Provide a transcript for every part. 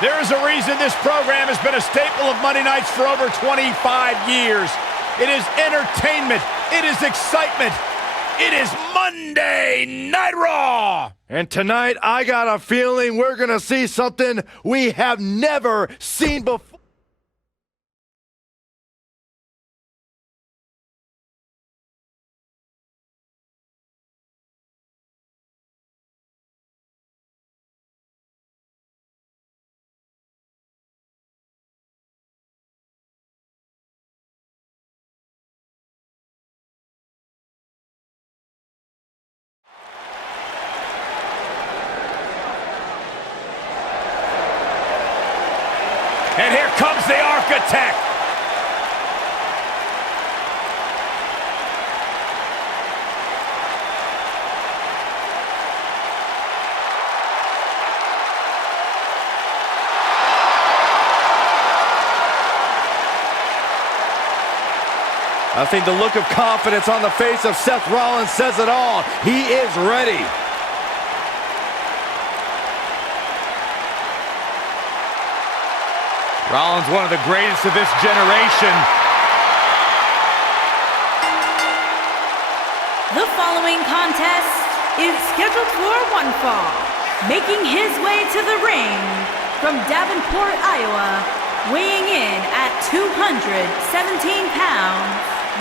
There is a reason this program has been a staple of Monday nights for over 25 years. It is entertainment. It is excitement. It is Monday Night Raw. And tonight, I got a feeling we're going to see something we have never seen before. And here comes the architect. I think the look of confidence on the face of Seth Rollins says it all. He is ready. Rollins, one of the greatest of this generation. The following contest is scheduled for one fall. Making his way to the ring from Davenport, Iowa, weighing in at 217 pounds,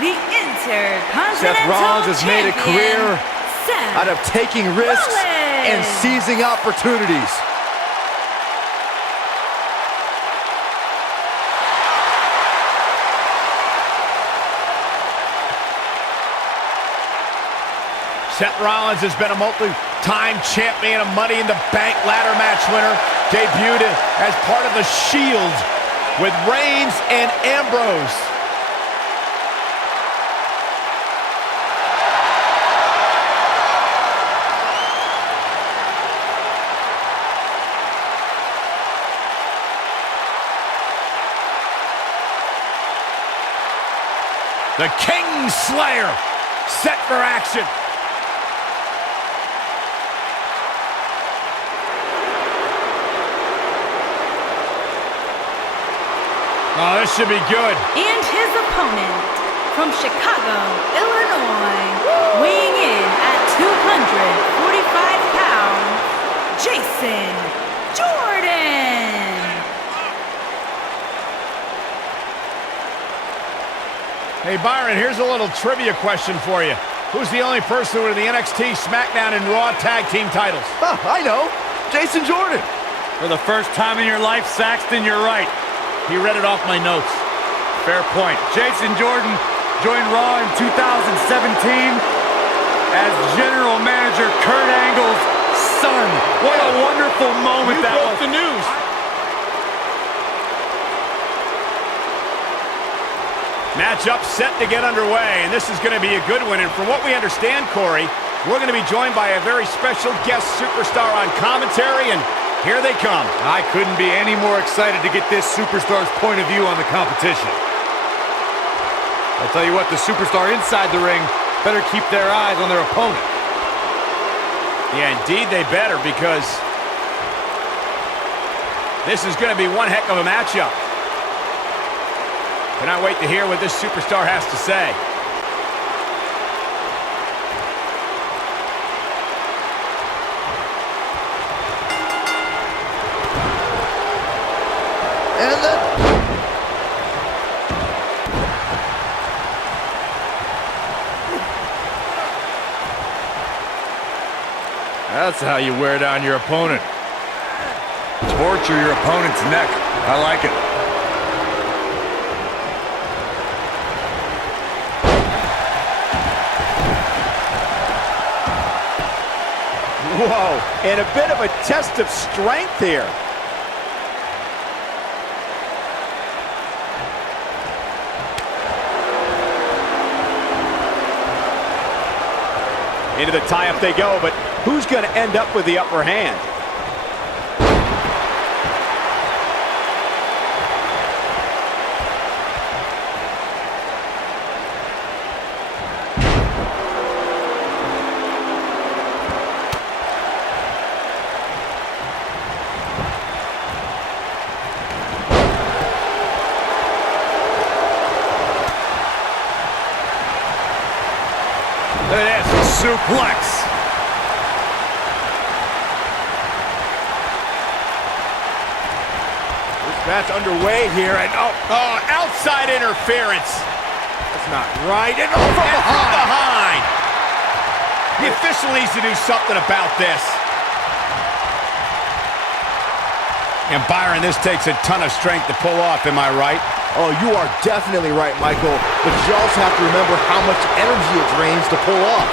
the Intercontinental Seth Rollins has made a career out of taking risks and seizing opportunities. Seth Rollins has been a multi-time champion, a Money in the Bank ladder match winner, debuted as part of the Shield with Reigns and Ambrose. The King Slayer set for action. Oh, this should be good. And his opponent from Chicago, Illinois, weighing in at 245 pounds, Jason Jordan. Hey, Byron, here's a little trivia question for you. Who's the only person with the NXT, SmackDown, and Raw tag team titles? Oh, I know. Jason Jordan. For the first time in your life, Saxton, you're right. He read it off my notes. Fair point. Jason Jordan joined Raw in 2017 as General Manager Kurt Angle's son. What a wonderful moment that was. You broke the news. Matchup set to get underway, and this is going to be a good one. And from what we understand, Corey, we're going to be joined by a very special guest superstar on commentary, and here they come. I couldn't be any more excited to get this superstar's point of view on the competition. I'll tell you what, the superstar inside the ring better keep their eyes on their opponent. Yeah, indeed they better, because this is going to be one heck of a matchup. Cannot wait to hear what this superstar has to say. And then... That's how you wear down your opponent. Torture your opponent's neck. I like it. Whoa, and a bit of a test of strength here. Into the tie-up they go, but who's going to end up with the upper hand? suplex. Match underway here, and outside interference. that's not right. And from Behind. The official needs to do something about this. And Byron, this takes a ton of strength to pull off, am I right? Oh, you are definitely right, Michael. But you also have to remember how much energy it drains to pull off.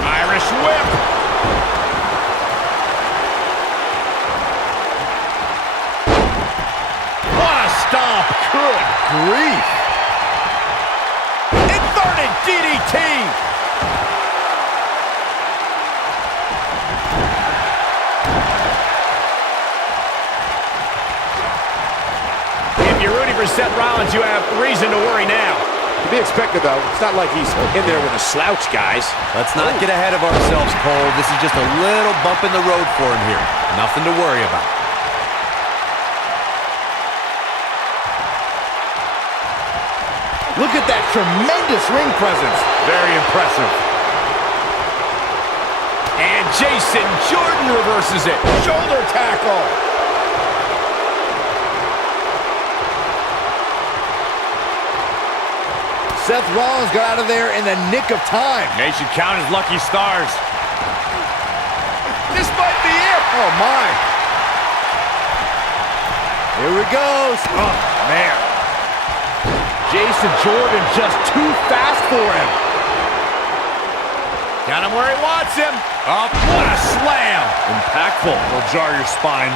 Irish whip. What a stomp. Good grief. Inverted DDT. If you're rooting for Seth Rollins, you have reason to worry now. To be expected, though. It's not like he's in there with a slouch, guys. Let's not get ahead of ourselves, Cole. This is just a little bump in the road for him here. Nothing to worry about. Look at that tremendous ring presence. Very impressive. And Jason Jordan reverses it. Shoulder tackle. Seth Rollins got out of there in the nick of time. They should count his lucky stars. This might be it. Oh, my. Here he goes. Oh, man. Jason Jordan just too fast for him. Got him where he wants him. Oh, what a slam. Impactful. Will jar your spine.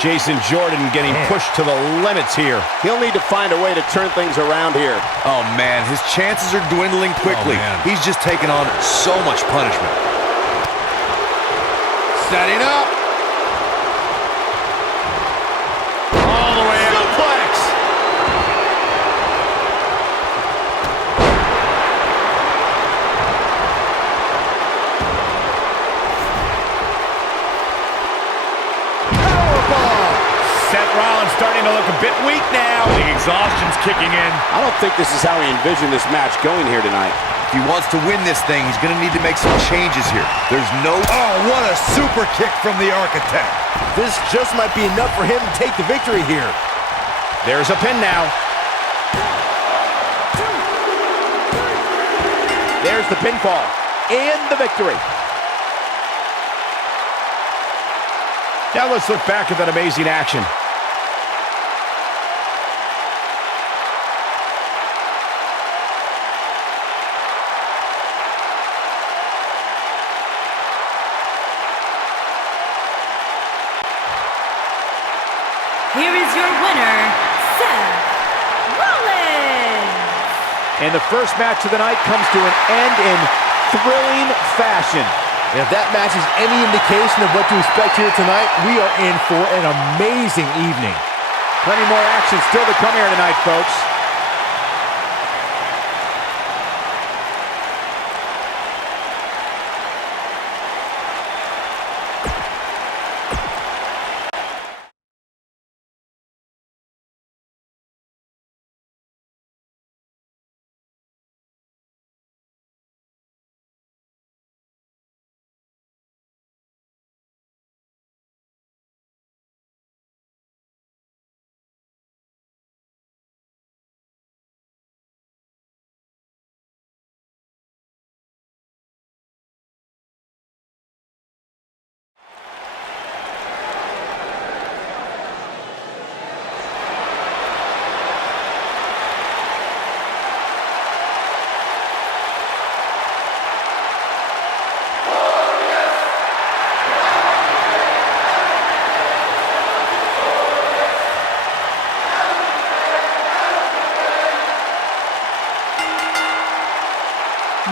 Jason Jordan getting pushed to the limits here. He'll need to find a way to turn things around here. Oh, man. His chances are dwindling quickly. He's just taken on so much punishment. Setting up. All the way out. Suplex. Seth Rollins starting to look a bit weak now. The exhaustion's kicking in. I don't think this is how he envisioned this match going here tonight. If he wants to win this thing, he's going to need to make some changes here. There's no... Oh, what a super kick from the Architect. This just might be enough for him to take the victory here. There's a pin now. There's the pinfall and the victory. Now let's look back at that amazing action. Here is your winner, Seth Rollins. And the first match of the night comes to an end in thrilling fashion. And if that match is any indication of what to expect here tonight, we are in for an amazing evening. Plenty more action still to come here tonight, folks.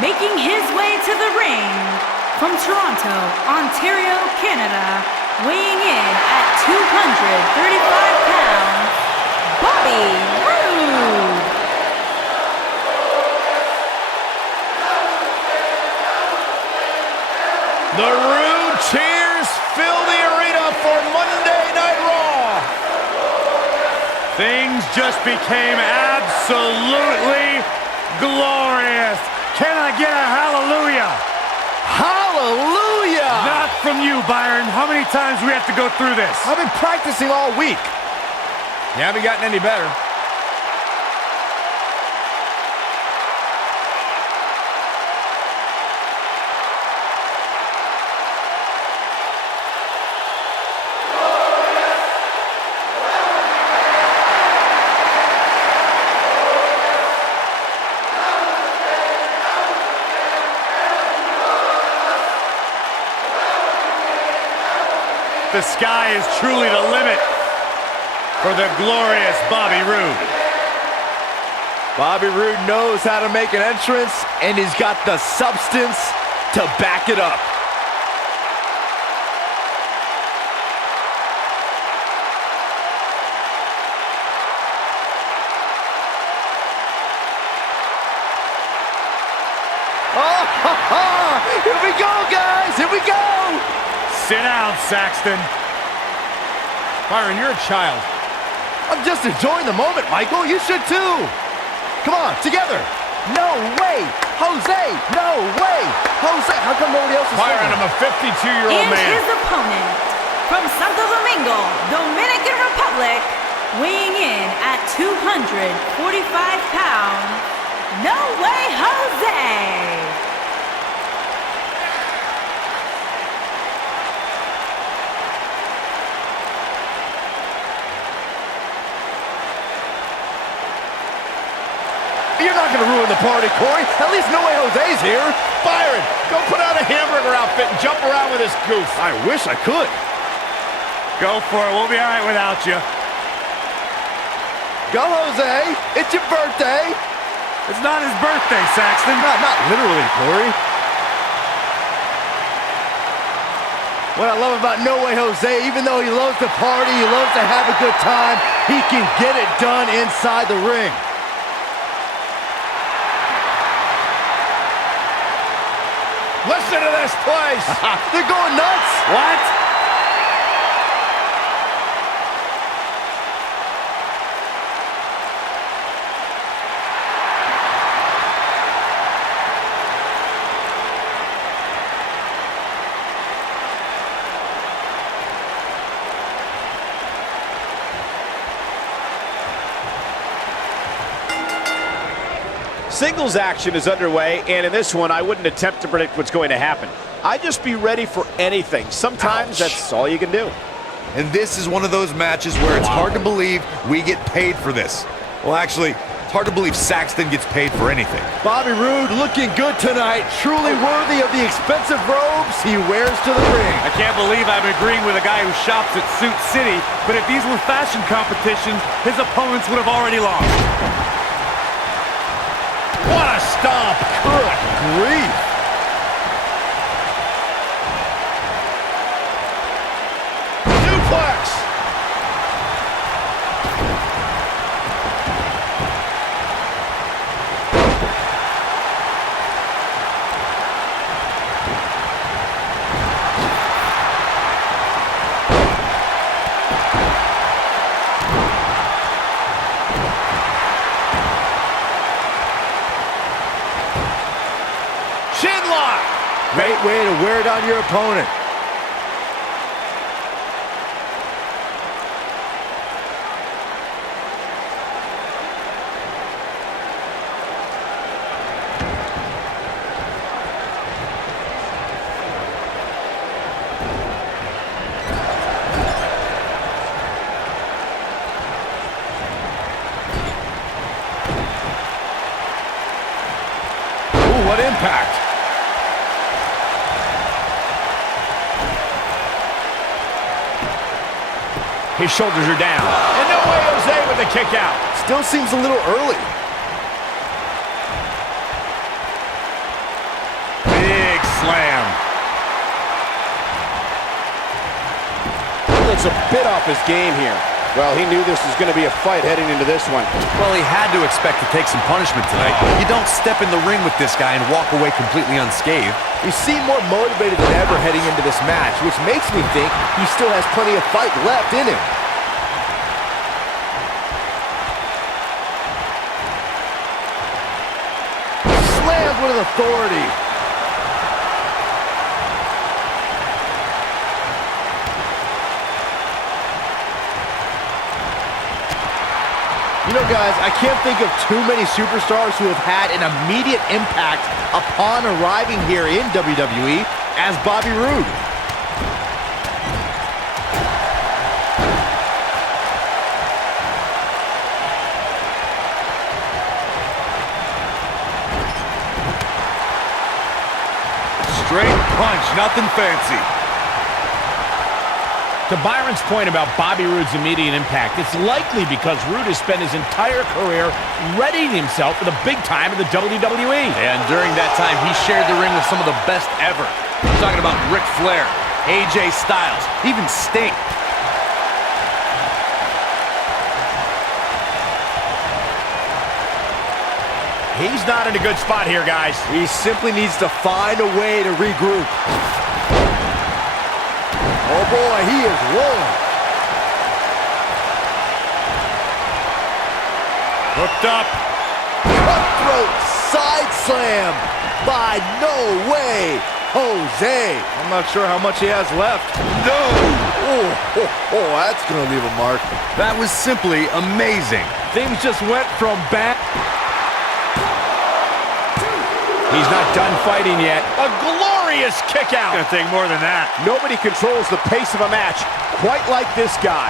Making his way to the ring from Toronto, Ontario, Canada, weighing in at 235 pounds, Bobby Roode. The rude cheers fill the arena for Monday Night Raw. Things just became absolutely glorious. Can I get a hallelujah? Hallelujah! Not from you, Byron. How many times do we have to go through this? I've been practicing all week. You haven't gotten any better. The sky is truly the limit for the glorious Bobby Roode. Bobby Roode knows how to make an entrance, and he's got the substance to back it up. Oh, ha, ha. Here we go, guys! Here we go! Sit down, Saxton. Byron, you're a child. I'm just enjoying the moment, Michael. You should too. Come on, together. No way, Jose. No way, Jose. How come nobody else is Byron, saying I'm a 52-year-old And man. his opponent, from Santo Domingo, Dominican Republic, weighing in at 245 pounds, No Way Jose. You're not going to ruin the party, Corey. At least No Way Jose's here. Byron, go put on a hamburger outfit and jump around with this goof. I wish I could. Go for it. We'll be all right without you. Go, Jose. It's your birthday. It's not his birthday, Saxton. Not literally, Corey. What I love about No Way Jose, even though he loves to party, he loves to have a good time, he can get it done inside the ring. Listen to this place. They're going nuts. What? Singles action is underway, and in this one, I wouldn't attempt to predict what's going to happen. I'd just be ready for anything. Sometimes that's all you can do. And this is one of those matches where it's hard to believe we get paid for this. Well, actually, it's hard to believe Saxton gets paid for anything. Bobby Roode looking good tonight, truly worthy of the expensive robes he wears to the ring. I can't believe I'm agreeing with a guy who shops at Suit City, but if these were fashion competitions, his opponents would have already lost. What a stomp. Good grief. Duplex. Great way to wear down your opponent. Ooh, what impact. His shoulders are down. And No Way Jose with the kick out. Still seems a little early. Big slam. He looks a bit off his game here. Well, he knew this was going to be a fight heading into this one. Well, he had to expect to take some punishment tonight. You don't step in the ring with this guy and walk away completely unscathed. He seemed more motivated than ever heading into this match, which makes me think he still has plenty of fight left in him. Slams with authority. You know, guys, I can't think of too many superstars who have had an immediate impact upon arriving here in WWE as Bobby Roode. Straight punch, nothing fancy. To Byron's point about Bobby Roode's immediate impact, it's likely because Roode has spent his entire career readying himself for the big time of the WWE. And during that time, he shared the ring with some of the best ever. I'm talking about Ric Flair, AJ Styles, even Sting. He's not in a good spot here, guys. He simply needs to find a way to regroup. Oh boy, he is rolling. Hooked up. Cutthroat side slam by No Way Jose. I'm not sure how much he has left. No! That's gonna leave a mark. That was simply amazing. Things just went from bad. He's not done fighting yet. A glorious kick out. Gonna take more than that. Nobody controls the pace of a match quite like this guy.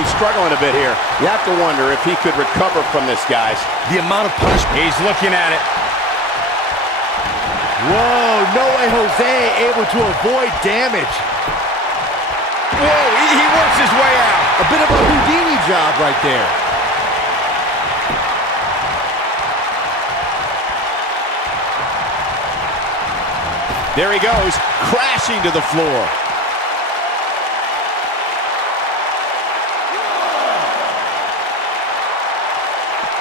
He's struggling a bit here. You have to wonder if he could recover from this, guys. The amount of punishment. He's looking at it. Whoa, No Way Jose able to avoid damage. Whoa, he works his way out. A bit of a Houdini job right there. There he goes, crashing to the floor.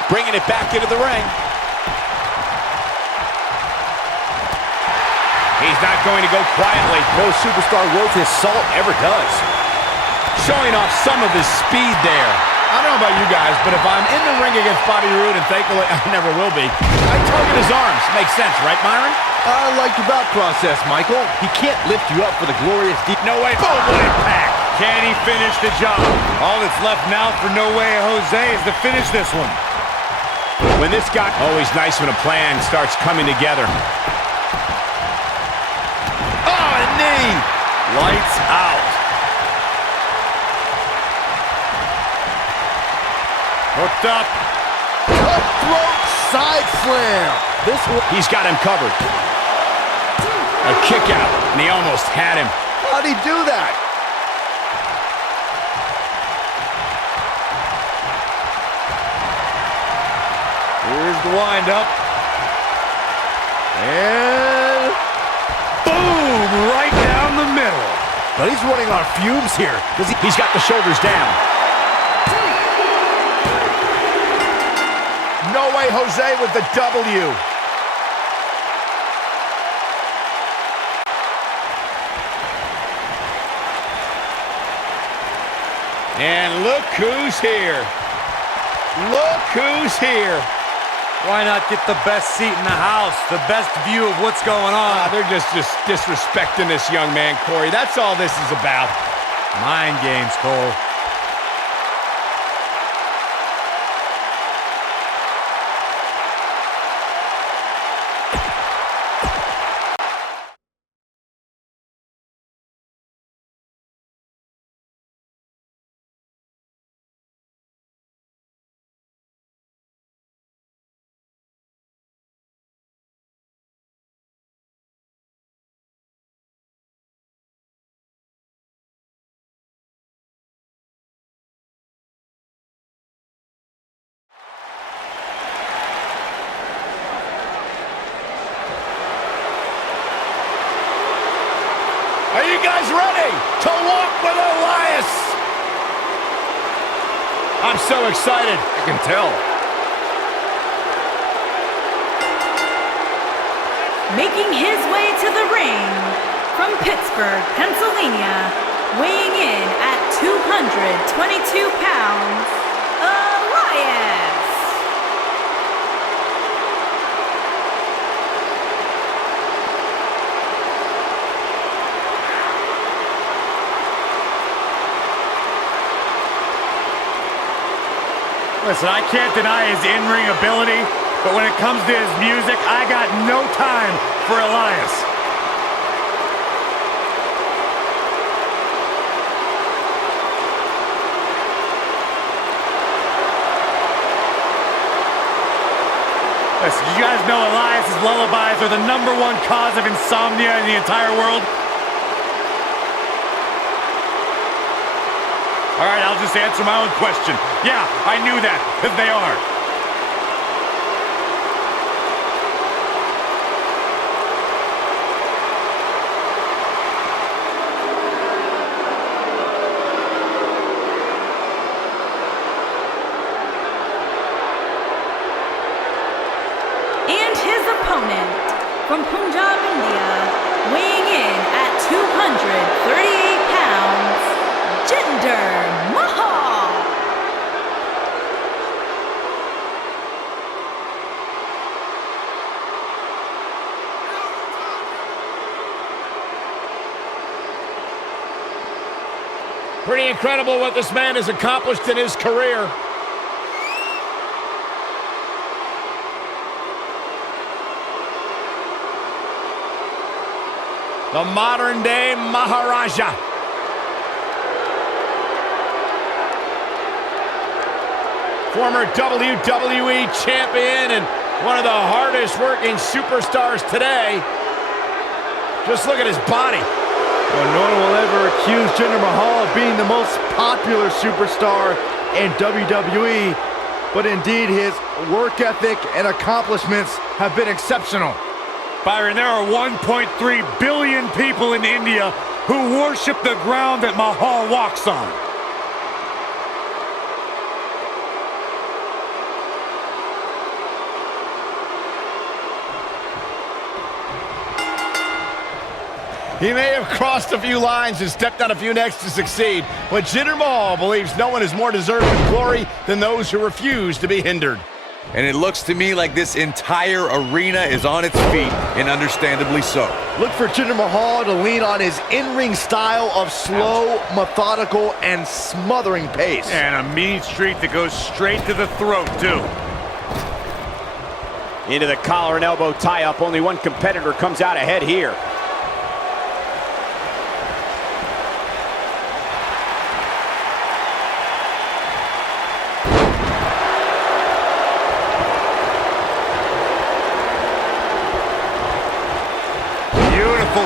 Bringing it back into the ring. He's not going to go quietly. No superstar worth his salt ever does. Showing off some of his speed there. I don't know about you guys, but if I'm in the ring against Bobby Roode, and thankfully I never will be, I target his arms. Makes sense, right, Myron? I like your thought process, Michael. He can't lift you up for the glorious deep. No way. Boom, what impact. Can he finish the job? All that's left now for No Way Jose is to finish this one. When this guy... Always nice when a plan starts coming together. Oh, a knee. Lights out. Hooked up. Cutthroat side slam. This one. He's got him covered. A kick out, and he almost had him. How'd he do that? Here's the wind-up. And Boom! Right down the middle. but he's running on fumes here. He's got the shoulders down. No Way Jose with the W. And look who's here. Look who's here. Why not get the best seat in the house, the best view of what's going on? They're just disrespecting this young man, Corey. That's all this is about. Mind games, Cole. Are you guys ready to walk with Elias? I'm so excited. I can tell. Making his way to the ring from Pittsburgh, Pennsylvania, weighing in at 222 pounds, Elias. Listen, I can't deny his in-ring ability, but when it comes to his music, I got no time for Elias. Listen, you guys know Elias's lullabies are the #1 cause of insomnia in the entire world? All right, I'll just answer my own question. Yeah, I knew that, because they are. And his opponent from Punjab, India, weighing in at 238 pounds, Jinder Mahal. Pretty incredible what this man has accomplished in his career. The modern-day Maharaja. Former WWE champion and one of the hardest-working superstars today. Just look at his body. Well, no one will ever accuse Jinder Mahal of being the most popular superstar in WWE, but indeed his work ethic and accomplishments have been exceptional. Byron, there are 1.3 billion people in India who worship the ground that Mahal walks on. He may have crossed a few lines and stepped on a few necks to succeed, but Jinder Mahal believes no one is more deserving of glory than those who refuse to be hindered. And it looks to me like this entire arena is on its feet, and understandably so. Look for Jinder Mahal to lean on his in-ring style of slow, methodical, and smothering pace. And a mean streak that goes straight to the throat, too. Into the collar and elbow tie-up. Only one competitor comes out ahead here.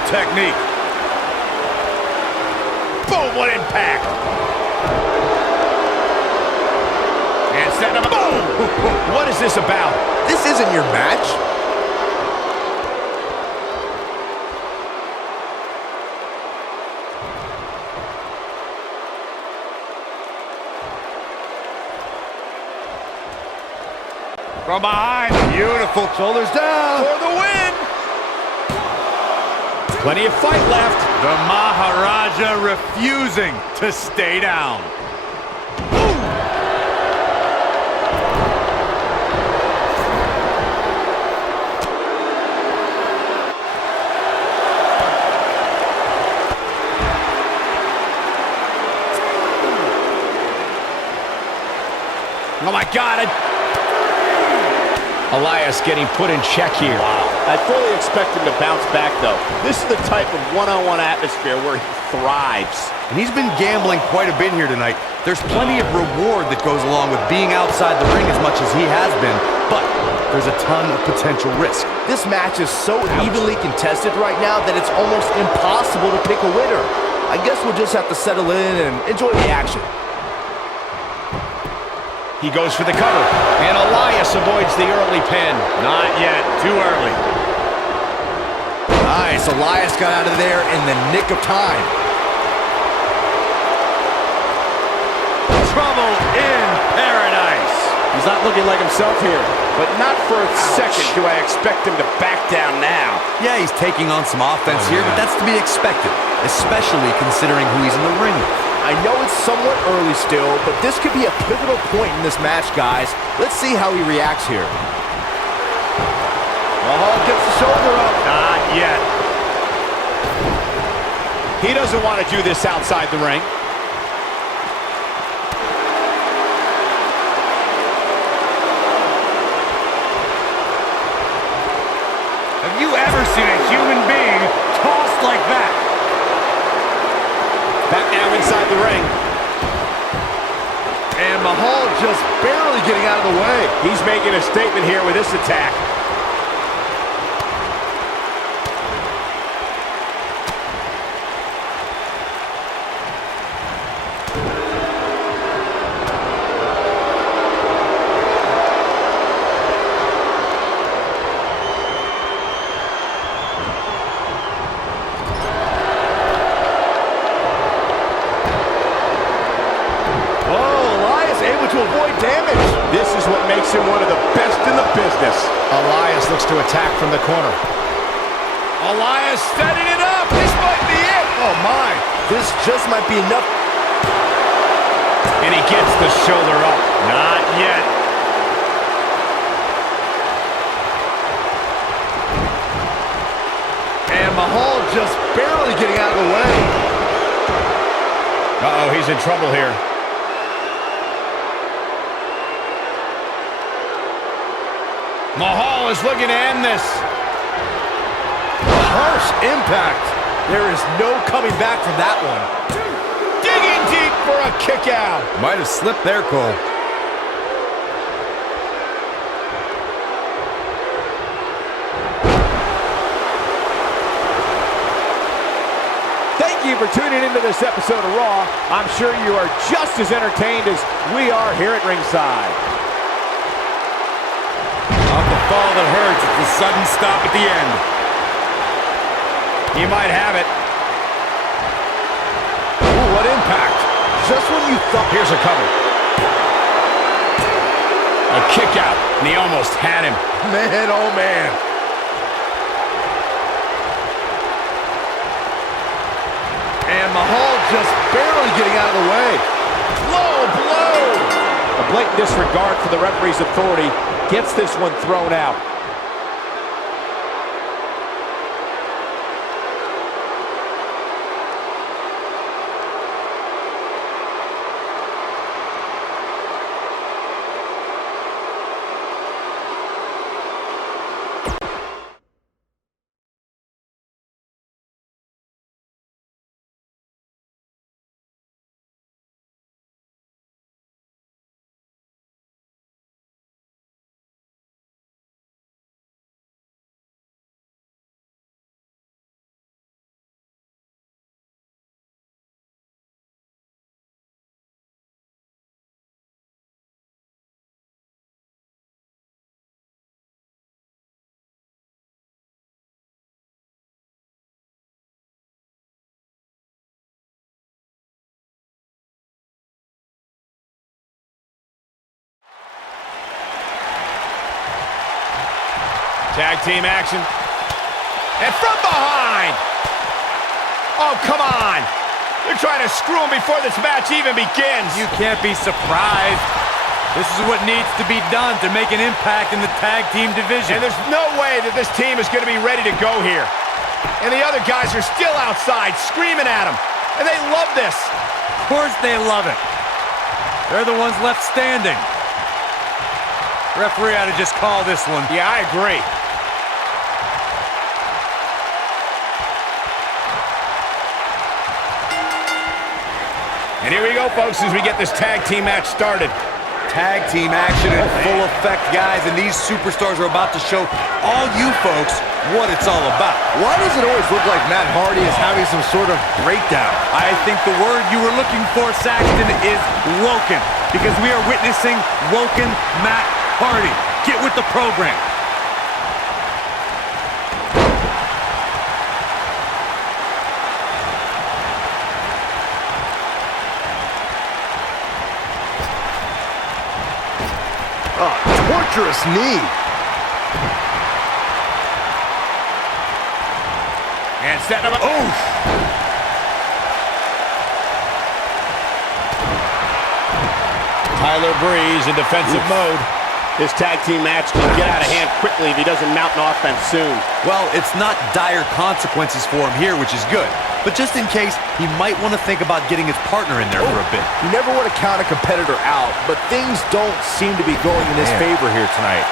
Technique. Boom, what impact. And set up. Boom! What is this about? This isn't your match. From behind, beautiful. Shoulders down. For the win! Plenty of fight left. The Maharaja refusing to stay down. Oh my God. Elias getting put in check here. Wow. I fully expect him to bounce back, though. This is the type of one-on-one atmosphere where he thrives. And he's been gambling quite a bit here tonight. There's plenty of reward that goes along with being outside the ring as much as he has been, but there's a ton of potential risk. This match is so evenly contested right now that it's almost impossible to pick a winner. I guess we'll just have to settle in and enjoy the action. He goes for the cover, and Elias avoids the early pin. Not yet, too early. Nice. Elias got out of there in the nick of time. Trouble in paradise. He's not looking like himself here, but not for a second do I expect him to back down now. Yeah, he's taking on some offense here, but that's to be expected, especially considering who he's in the ring with. I know it's somewhat early still, but this could be a pivotal point in this match, guys. Let's see how he reacts here. Mahal gets the shoulder up. Not yet. He doesn't want to do this outside the ring. Have you ever seen a human being tossed like that? Back now inside the ring. And Mahal just barely getting out of the way. He's making a statement here with this attack. This is what makes him one of the best in the business. Elias looks to attack from the corner. Elias setting it up. This might be it. Oh my, this just might be enough. And he gets the shoulder up. Not yet. And Mahal just barely getting out of the way. Uh-oh, he's in trouble here. Mahal is looking to end this. Harsh impact. There is no coming back from that one. Digging deep for a kick out. Might have slipped there, Cole. Thank you for tuning into this episode of Raw. I'm sure you are just as entertained as we are here at ringside. Not the fall that hurts, it's the sudden stop at the end. He might have it. Ooh, what impact. Just when you thought... Here's a cover. A kick out, and he almost had him. Man, oh man. And Mahal just barely getting out of the way. Low blow. A blatant disregard for the referee's authority gets this one thrown out. Tag team action. And from behind. Oh, come on. They're trying to screw him before this match even begins. You can't be surprised. This is what needs to be done to make an impact in the tag team division. And there's no way that this team is going to be ready to go here. And the other guys are still outside screaming at him. And they love this. Of course they love it. They're the ones left standing. Referee ought to just call this one. Yeah, I agree. And here we go, folks, as we get this tag team match started. Tag team action in full effect, guys, and these superstars are about to show all you folks what it's all about. Why does it always look like Matt Hardy is having some sort of breakdown? I think the word you were looking for, Saxton, is woken, because we are witnessing woken Matt Hardy. Get with the program. treacherous knee. And setting him up. Oof. Tyler Breeze in defensive mode. This tag team match can get out of hand quickly if he doesn't mount an offense soon. Well, it's not dire consequences for him here, which is good. But just in case, he might want to think about getting his partner in there for a bit. You never want to count a competitor out, but things don't seem to be going in his favor here tonight.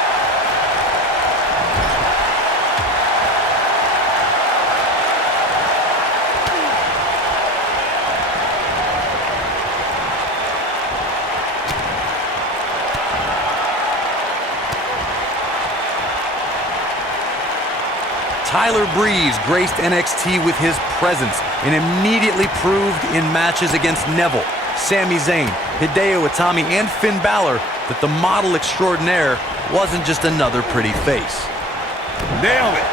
Tyler Breeze graced NXT with his presence and immediately proved in matches against Neville, Sami Zayn, Hideo Itami, and Finn Balor that the model extraordinaire wasn't just another pretty face. Nailed it.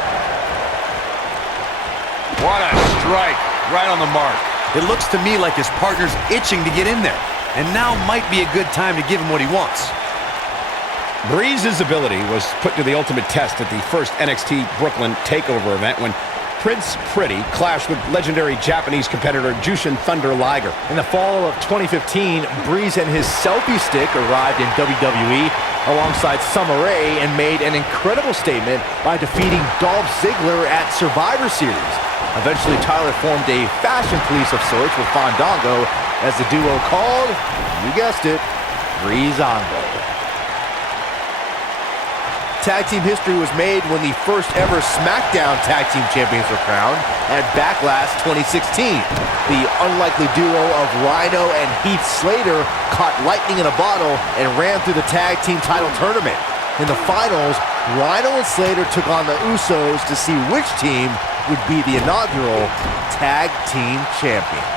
What a strike. Right on the mark. It looks to me like his partner's itching to get in there, and now might be a good time to give him what he wants. Breeze's ability was put to the ultimate test at the first NXT Brooklyn TakeOver event when Prince Pretty clashed with legendary Japanese competitor Jushin Thunder Liger. In the fall of 2015, Breeze and his selfie stick arrived in WWE alongside Summer Rae and made an incredible statement by defeating Dolph Ziggler at Survivor Series. Eventually, Tyler formed a fashion police of sorts with Fandango as the duo called, you guessed it, Breezango. Tag team history was made when the first ever SmackDown Tag Team Champions were crowned at Backlash 2016. The unlikely duo of Rhino and Heath Slater caught lightning in a bottle and ran through the tag team title tournament. In the finals, Rhino and Slater took on the Usos to see which team would be the inaugural Tag Team Champions.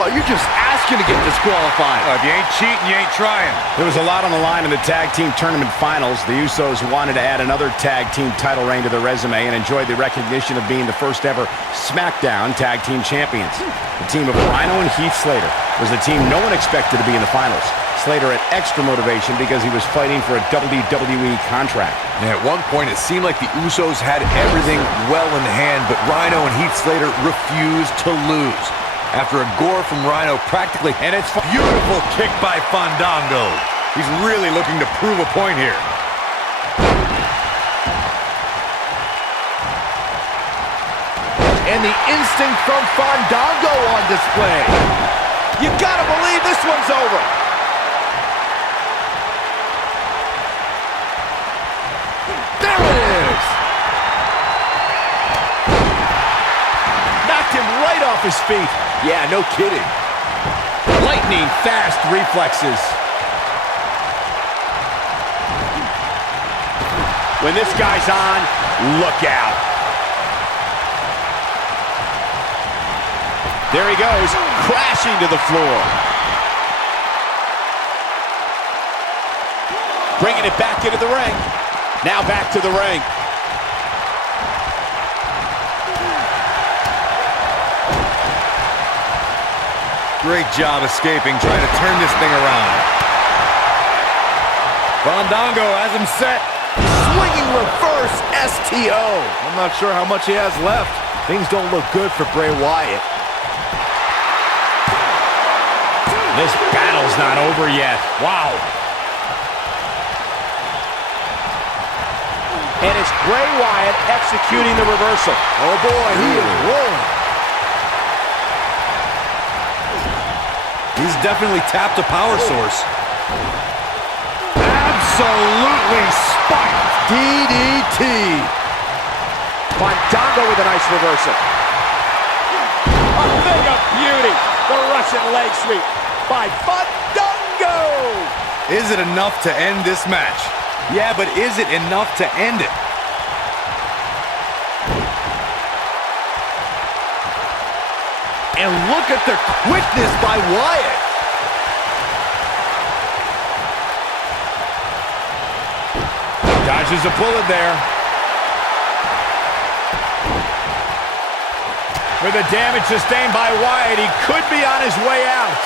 Oh, you're just asking to get disqualified. If you ain't cheating, you ain't trying. There was a lot on the line in the tag team tournament finals. The Usos wanted to add another tag team title reign to their resume and enjoyed the recognition of being the first ever SmackDown Tag Team Champions. The team of Rhino and Heath Slater was the team no one expected to be in the finals. Slater had extra motivation because he was fighting for a WWE contract. And at one point, it seemed like the Usos had everything well in hand, but Rhino and Heath Slater refused to lose. After a gore from Rhino practically, and it's a beautiful kick by Fandango. He's really looking to prove a point here. And the instinct from Fandango on display. You gotta believe this one's over. There it is. Knocked him right off his feet. Yeah, no kidding. Lightning fast reflexes. When this guy's on, look out. There he goes, crashing to the floor. Bringing it back into the ring. Now back to the ring. Great job escaping, trying to turn this thing around. Fandango has him set. Swinging reverse STO. I'm not sure how much he has left. Things don't look good for Bray Wyatt. This battle's not over yet. Wow. And it's Bray Wyatt executing the reversal. Oh boy, he is rolling. He's definitely tapped a power source. Absolutely spiked. DDT. Fandango with a nice reversal. A thing of beauty. The Russian leg sweep by Fandango. Is it enough to end this match? Yeah, but is it enough to end it? And look at the quickness by Wyatt. Dodges a bullet there. With the damage sustained by Wyatt, he could be on his way out.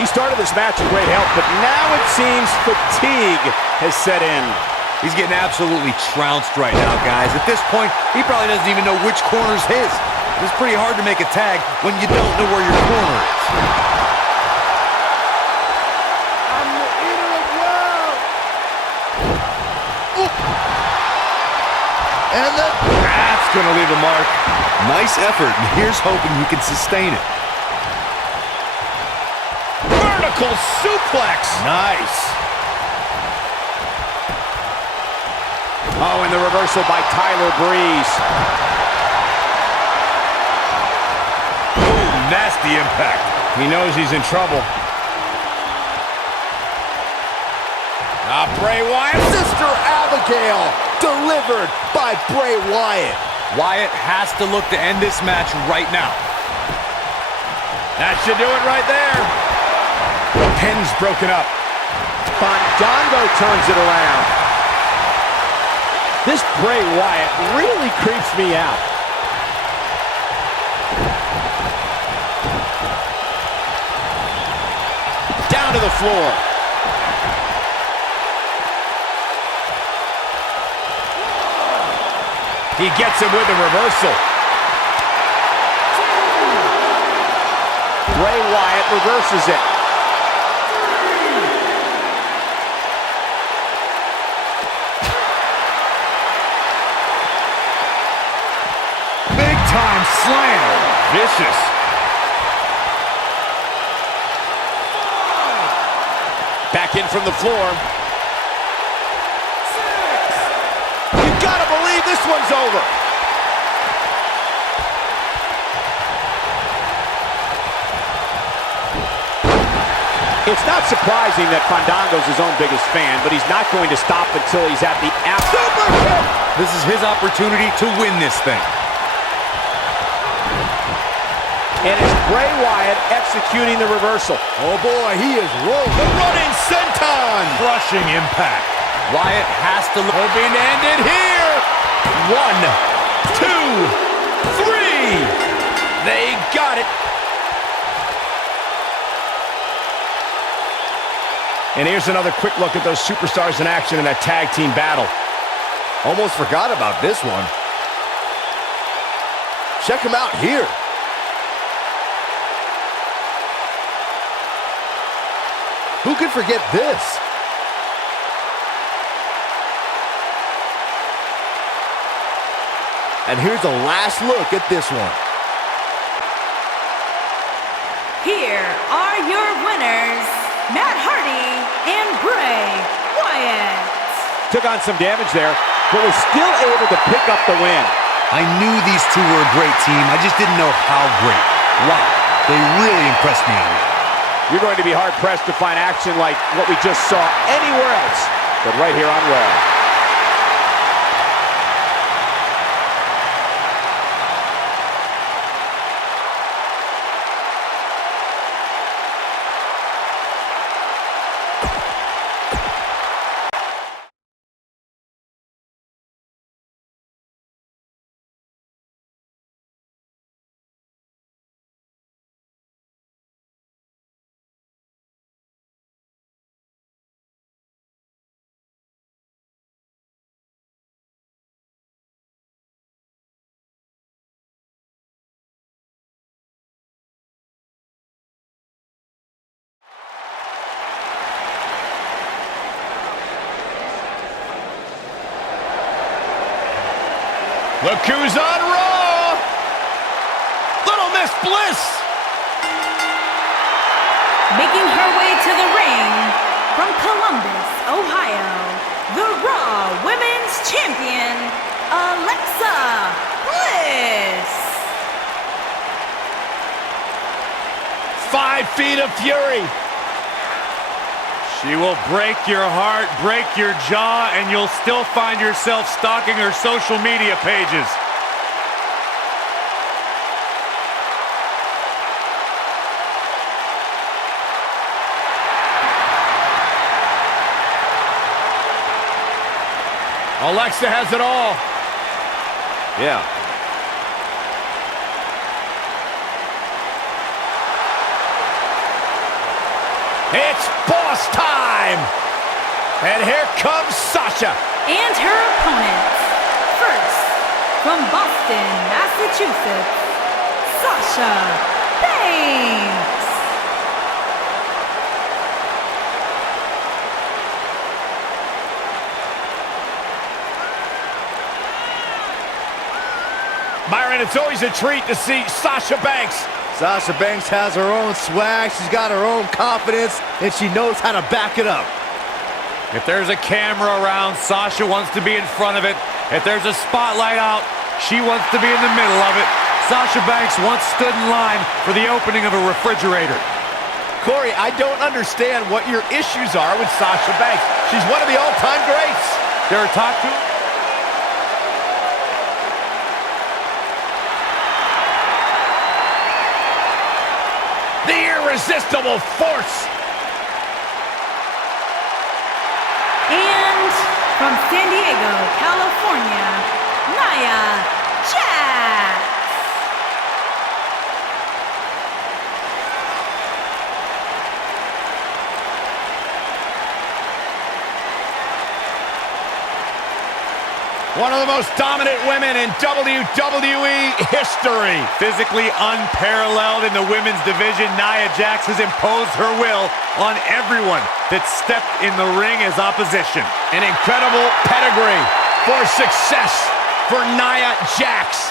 He started this match in great health, but now it seems fatigue has set in. He's getting absolutely trounced right now, guys. At this point, he probably doesn't even know which corner's his. It's pretty hard to make a tag when you don't know where your corner is. I'm the eater of world. And That's going to leave a mark. Nice effort, and here's hoping he can sustain it. Vertical suplex. Nice. Oh, and the reversal by Tyler Breeze. Boom, nasty impact. He knows he's in trouble. Bray Wyatt. Sister Abigail, delivered by Bray Wyatt. Wyatt has to look to end this match right now. That should do it right there. The pin's broken up. Fandango turns it around. This Bray Wyatt really creeps me out. Down to the floor. He gets him with a reversal. Bray Wyatt reverses it. Big time slam. Vicious. Back in from the floor. You gotta believe this one's over. It's not surprising that Fandango's his own biggest fan, but he's not going to stop until he's at the super kick. This is his opportunity to win this thing. And it's Bray Wyatt executing the reversal. Oh boy, he is rolling. The running senton. Crushing impact. Wyatt has to look. Hoping to end it here. 1, 2, 3. They got it. And here's another quick look at those superstars in action in that tag team battle. Almost forgot about this one. Check him out here. Who could forget this? And here's a last look at this one. Here are your winners, Matt Hardy and Bray Wyatt. Took on some damage there, but was still able to pick up the win. I knew these two were a great team. I just didn't know how great. Wow, they really impressed me on it. You're going to be hard-pressed to find action like what we just saw anywhere else, but right here on Raw. Look who's on Raw! Little Miss Bliss! Making her way to the ring from Columbus, Ohio, the Raw Women's Champion, Alexa Bliss. 5 feet of fury. She will break your heart, break your jaw, and you'll still find yourself stalking her social media pages. Alexa has it all. Yeah. It's boss time! And here comes Sasha. And her opponents. First, from Boston, Massachusetts, Sasha Banks. Byron, it's always a treat to see Sasha Banks. Sasha Banks has her own swag, she's got her own confidence, and she knows how to back it up. If there's a camera around, Sasha wants to be in front of it. If there's a spotlight out, she wants to be in the middle of it. Sasha Banks once stood in line for the opening of a refrigerator. Corey, I don't understand what your issues are with Sasha Banks. She's one of the all-time greats. There are talk to. The irresistible force. And from San Diego, California, Nia Jax. One of the most dominant women in WWE history. Physically unparalleled in the women's division, Nia Jax has imposed her will on everyone that stepped in the ring as opposition. An incredible pedigree for success for Nia Jax.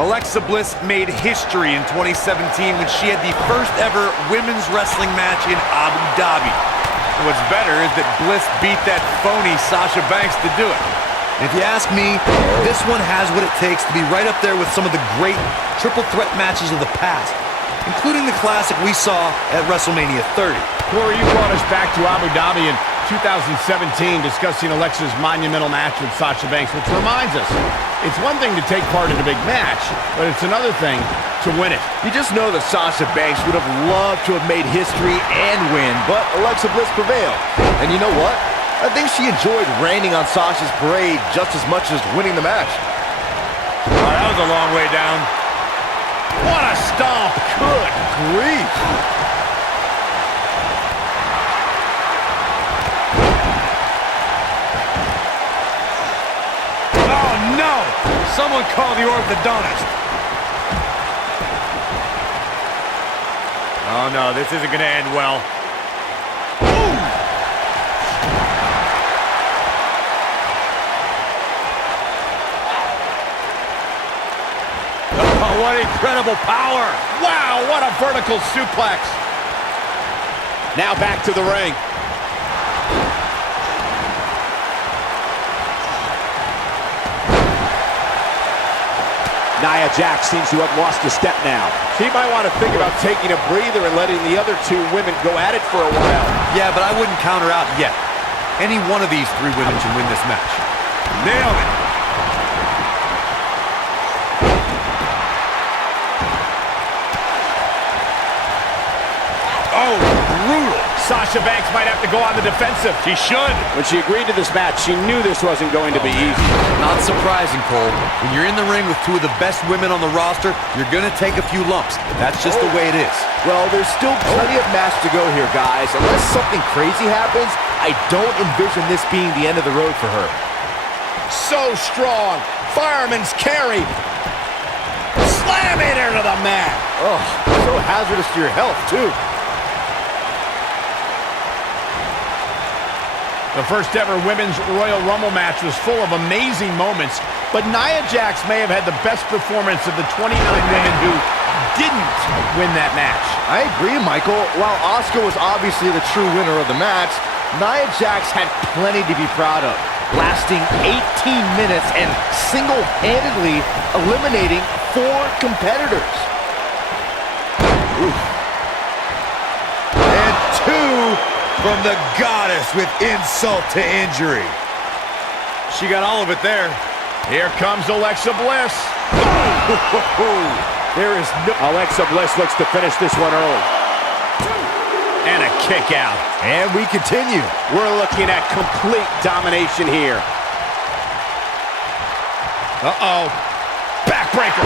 Alexa Bliss made history in 2017 when she had the first ever women's wrestling match in Abu Dhabi. And what's better is that Bliss beat that phony Sasha Banks to do it. And if you ask me, this one has what it takes to be right up there with some of the great triple threat matches of the past, including the classic we saw at WrestleMania 30. Corey, you brought us back to Abu Dhabi in 2017 discussing Alexa's monumental match with Sasha Banks, which reminds us, it's one thing to take part in a big match, but it's another thing to win it. You just know that Sasha Banks would have loved to have made history and win, but Alexa Bliss prevailed. And you know what? I think she enjoyed raining on Sasha's parade just as much as winning the match. Oh, that was a long way down. What a stomp! Good grief! Oh, no! Someone call the orthodontist. Oh, no, this isn't going to end well. Oh, what incredible power! Wow, what a vertical suplex! Now back to the ring. Nia Jax seems to have lost a step now. She might want to think about taking a breather and letting the other two women go at it for a while. Yeah, but I wouldn't count her out yet. Any one of these three women can win this match. Nailed it! Oh, brutal! Sasha Banks might have to go on the defensive. She should. When she agreed to this match, she knew this wasn't going to be easy. Not surprising, Cole. When you're in the ring with two of the best women on the roster, you're going to take a few lumps. That's just the way it is. Well, there's still plenty of match to go here, guys. Unless something crazy happens, I don't envision this being the end of the road for her. So strong. Fireman's carry. Slamming her to the mat. Oh, so hazardous to your health, too. The first ever Women's Royal Rumble match was full of amazing moments, but Nia Jax may have had the best performance of the 29 women who didn't win that match. I agree, Michael. While Asuka was obviously the true winner of the match, Nia Jax had plenty to be proud of, lasting 18 minutes and single-handedly eliminating 4 competitors. Oof. And 2 from the goddess with insult to injury. She got all of it there. Here comes Alexa Bliss. There is no... Alexa Bliss looks to finish this one early. And a kick out. And we continue. We're looking at complete domination here. Uh-oh. Backbreaker.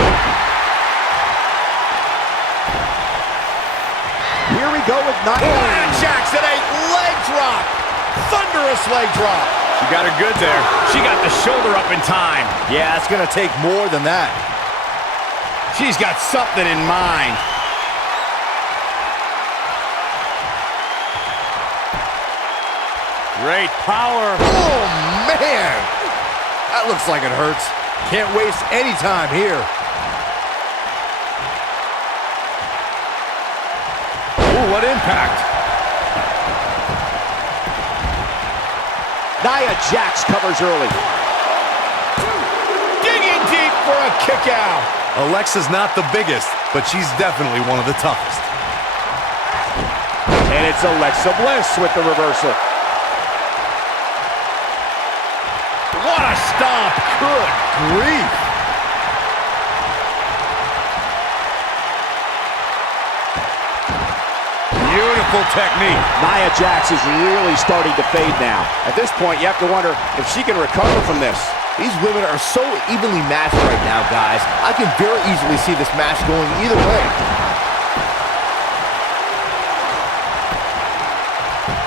Here we go with Nia Jackson, a leg drop. Thunderous leg drop. She got her good there. She got the shoulder up in time. Yeah, it's going to take more than that. She's got something in mind. Great power. Oh, man. That looks like it hurts. Can't waste any time here. Ooh, what impact. Nia Jax covers early. Digging deep for a kick out. Alexa's not the biggest, but she's definitely one of the toughest. And it's Alexa Bliss with the reversal. What a stomp. Good grief. Beautiful technique. Nia Jax is really starting to fade now. At this point, you have to wonder if she can recover from this. These women are so evenly matched right now, guys. I can very easily see this match going either way.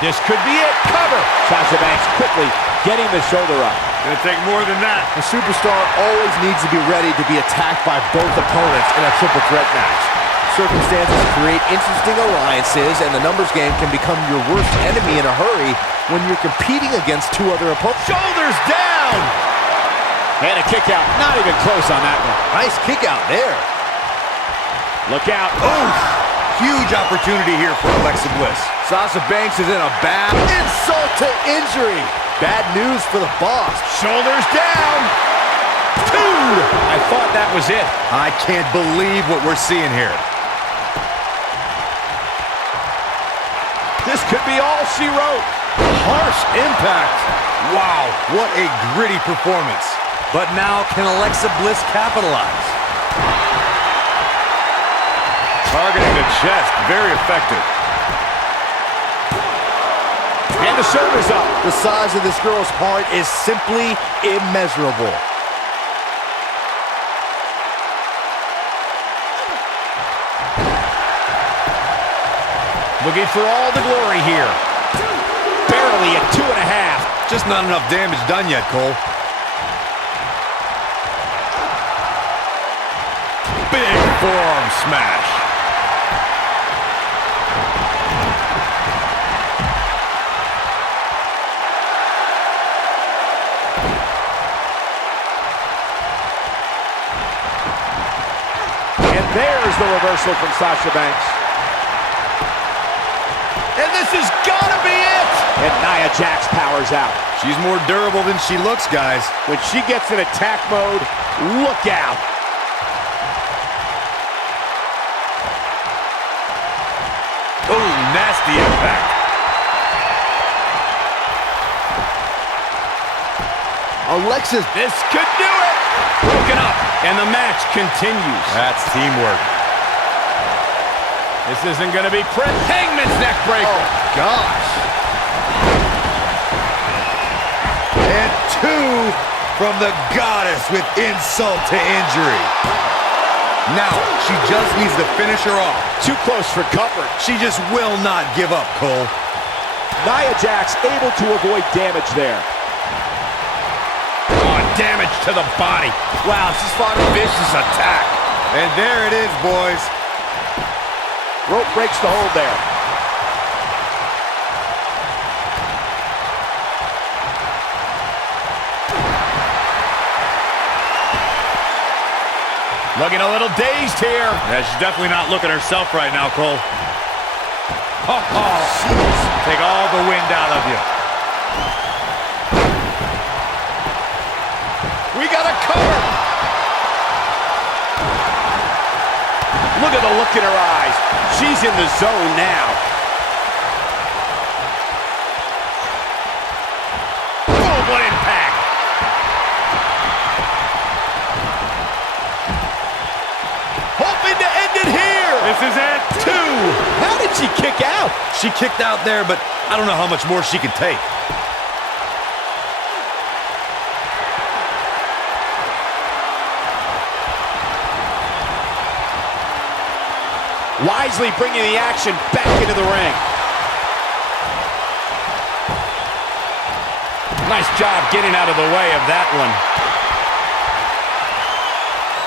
This could be it. Cover. Sasha Banks quickly getting the shoulder up. Gonna take more than that. A superstar always needs to be ready to be attacked by both opponents in a triple threat match. Circumstances create interesting alliances, and the numbers game can become your worst enemy in a hurry when you're competing against two other opponents. Shoulders down. And a kick out. Not even close on that one. Nice kick out there. Look out. Oh, huge opportunity here for Alexa Bliss. Sasha Banks is in a bad insult to injury. Bad news for the boss. Shoulders down. 2. I thought that was it. I can't believe what we're seeing here. This could be all she wrote. Harsh impact. Wow, what a gritty performance. But now, can Alexa Bliss capitalize? Targeting the chest, very effective. And the shoulders up. The size of this girl's heart is simply immeasurable. Looking for all the glory here. Barely at 2.5. Just not enough damage done yet, Cole. Big forearm smash. And there's the reversal from Sasha Banks. And this is gonna be it. And Nia Jax powers out. She's more durable than she looks, guys. When she gets in attack mode, look out. Oh, nasty impact. Alexa's This could do it. Broken up, and the match continues. That's teamwork. This isn't gonna be pretty. Hangman's neck breaker. Oh, gosh. And 2 from the goddess with insult to injury. Now, she just needs to finish her off. Too close for comfort. She just will not give up, Cole. Nia Jax able to avoid damage there. Oh, damage to the body. Wow, she's fought a vicious attack. And there it is, boys. Rope breaks the hold there. Looking a little dazed here. Yeah, she's definitely not looking herself right now, Cole. Oh, take all the wind out of you. We got a cover. Look at the look in her eyes. She's in the zone now. Oh, what impact. Hoping to end it here. This is it. 2. How did she kick out? She kicked out there, but I don't know how much more she can take. Wisely bringing the action back into the ring. Nice job getting out of the way of that one.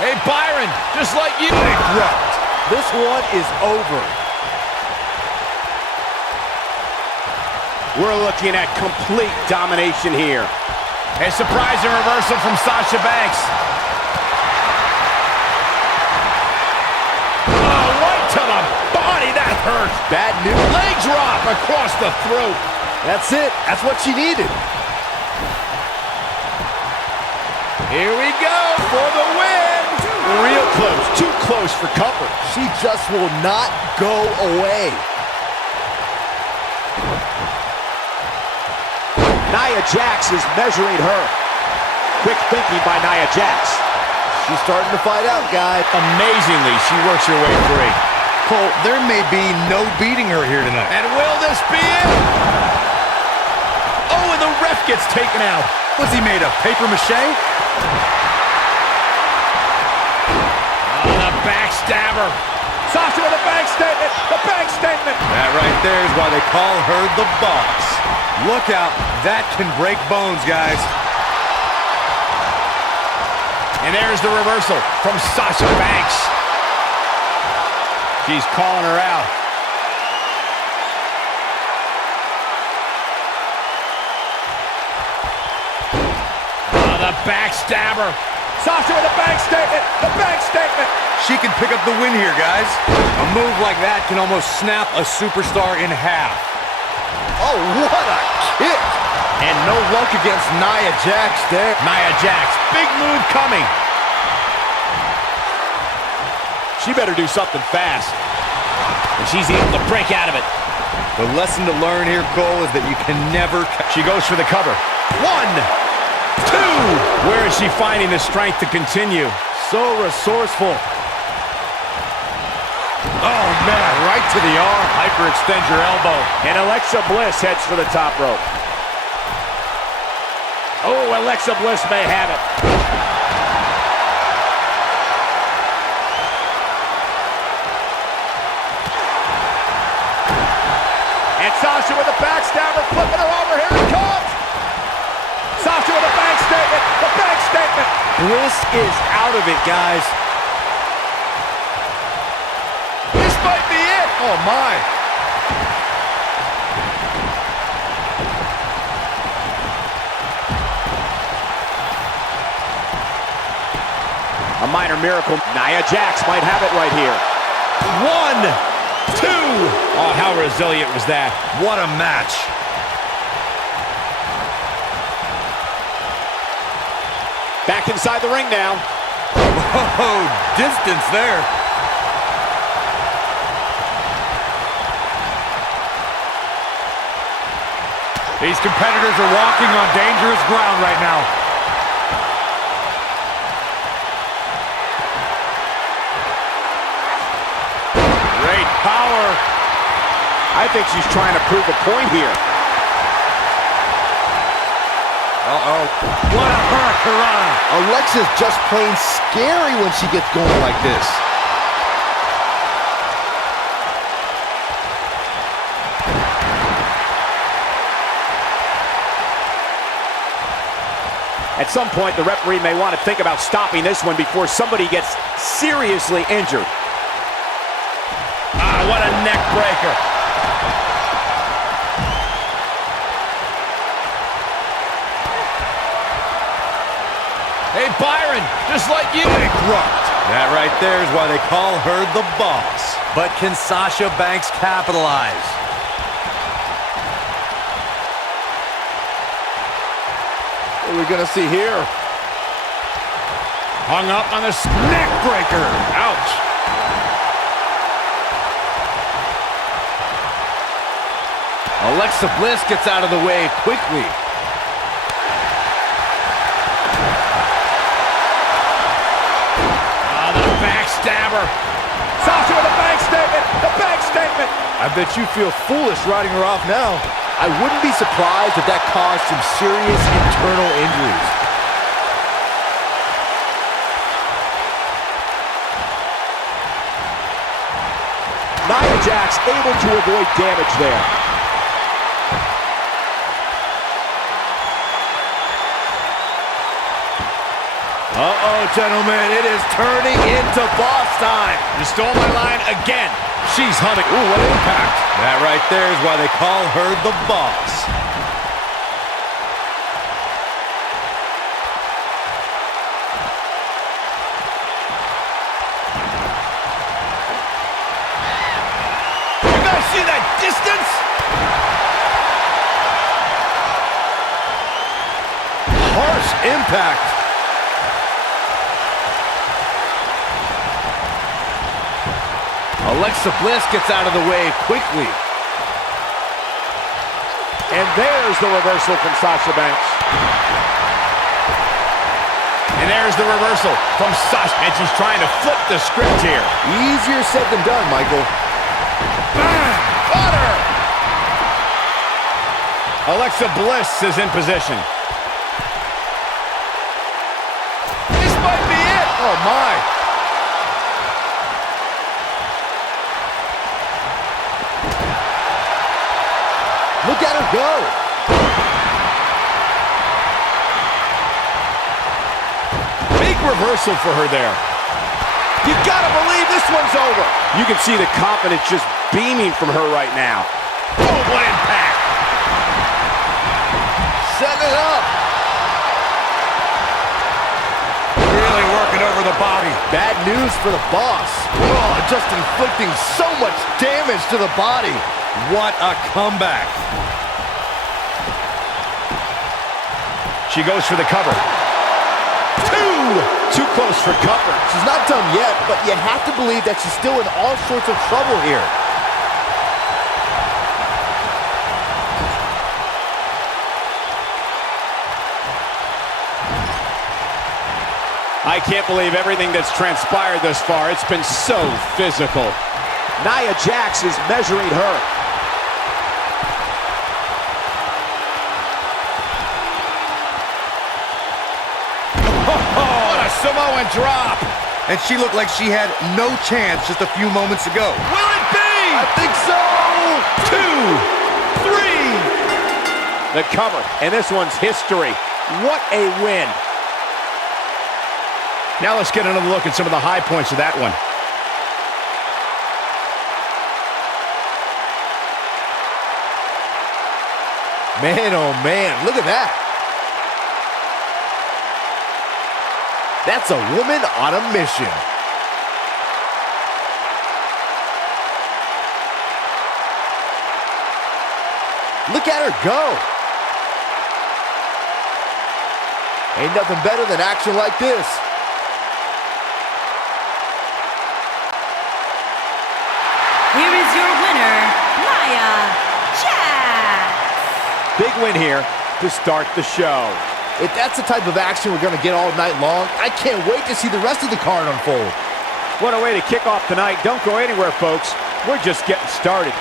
Hey, Byron, just like you. Bankrupt. This one is over. We're looking at complete domination here. A surprising reversal from Sasha Banks. Oh, right to the body. That hurts. Bad news. Leg drop across the throat. That's it. That's what she needed. Here we go for the win. Real close. Too close for comfort. She just will not go away. Nia Jax is measuring her. Quick thinking by Nia Jax. She's starting to fight out, guys. Amazingly, she works her way free. Cole, there may be no beating her here tonight. And will this be it? Oh, and the ref gets taken out. What's he made of, paper mache? Oh, the backstabber. Sasha with a bank statement. The bank statement. That right there is why they call her the boss. Look out. That can break bones, guys. And there's the reversal from Sasha Banks. She's calling her out. Oh, the backstabber. Sasha with a bank statement. The bank statement. She can pick up the win here, guys. A move like that can almost snap a superstar in half. Oh, what a kick. And no luck against Nia Jax there. Nia Jax, big move coming. She better do something fast. And she's able to break out of it. The lesson to learn here, Cole, is that you can never... She goes for the cover. 1, 2. Where is she finding the strength to continue? So resourceful. Oh, man, right to the arm. Hyperextend your elbow. And Alexa Bliss heads for the top rope. Oh, Alexa Bliss may have it. And Sasha with a backstabber, flipping her over. Here it comes. Sasha with a bank statement. The bank statement. Bliss is out of it, guys. This might be it. Oh, my. A minor miracle. Nia Jax might have it right here. 1, 2. Oh, how resilient was that? What a match. Back inside the ring now. Oh, distance there. These competitors are walking on dangerous ground right now. Great power. I think she's trying to prove a point here. Uh-oh. What a hurricanrana. Alexa's just plain scary when she gets going like this. At some point, the referee may want to think about stopping this one before somebody gets seriously injured. Ah, what a neck breaker. Hey, Byron, just like you. Bankrupt. That right there is why they call her the boss. But can Sasha Banks capitalize? What are we going to see here? Hung up on the Neck breaker. Ouch. Alexa Bliss gets out of the way quickly. Ah, the backstabber. Sasha with a bank statement. The bank statement. I bet you feel foolish riding her off now. I wouldn't be surprised if that caused some serious internal injuries. Nia Jax able to avoid damage there. Uh-oh, gentlemen, it is turning into boss time. You stole my line again. She's humming. Ooh, what impact. That right there is why they call her the boss. You guys see that distance? Harsh impact. Alexa Bliss gets out of the way quickly. And there's the reversal from Sasha Banks. And there's the reversal from Sasha. And she's trying to flip the script here. Easier said than done, Michael. Bang! Caught her! Alexa Bliss is in position. This might be it. Oh, my. Look at her go. Big reversal for her there. You gotta believe this one's over. You can see the confidence just beaming from her right now. Oh, what impact! Setting it up. Really working over the body. Bad news for the boss. Oh, just inflicting so much damage to the body. What a comeback. She goes for the cover. Too close for comfort. She's not done yet, but you have to believe that she's still in all sorts of trouble here. I can't believe everything that's transpired thus far. It's been so physical. Nia Jax is measuring her. What a Samoan drop! And she looked like she had no chance just a few moments ago. Will it be? I think so. 2, 3. The cover, and this one's history. What a win. Now let's get another look at some of the high points of that one. Man, oh man, look at that. That's a woman on a mission. Look at her go. Ain't nothing better than action like this. Here is your winner, Nia Jax. Big win here to start the show. If that's the type of action we're going to get all night long, I can't wait to see the rest of the card unfold. What a way to kick off tonight. Don't go anywhere, folks. We're just getting started.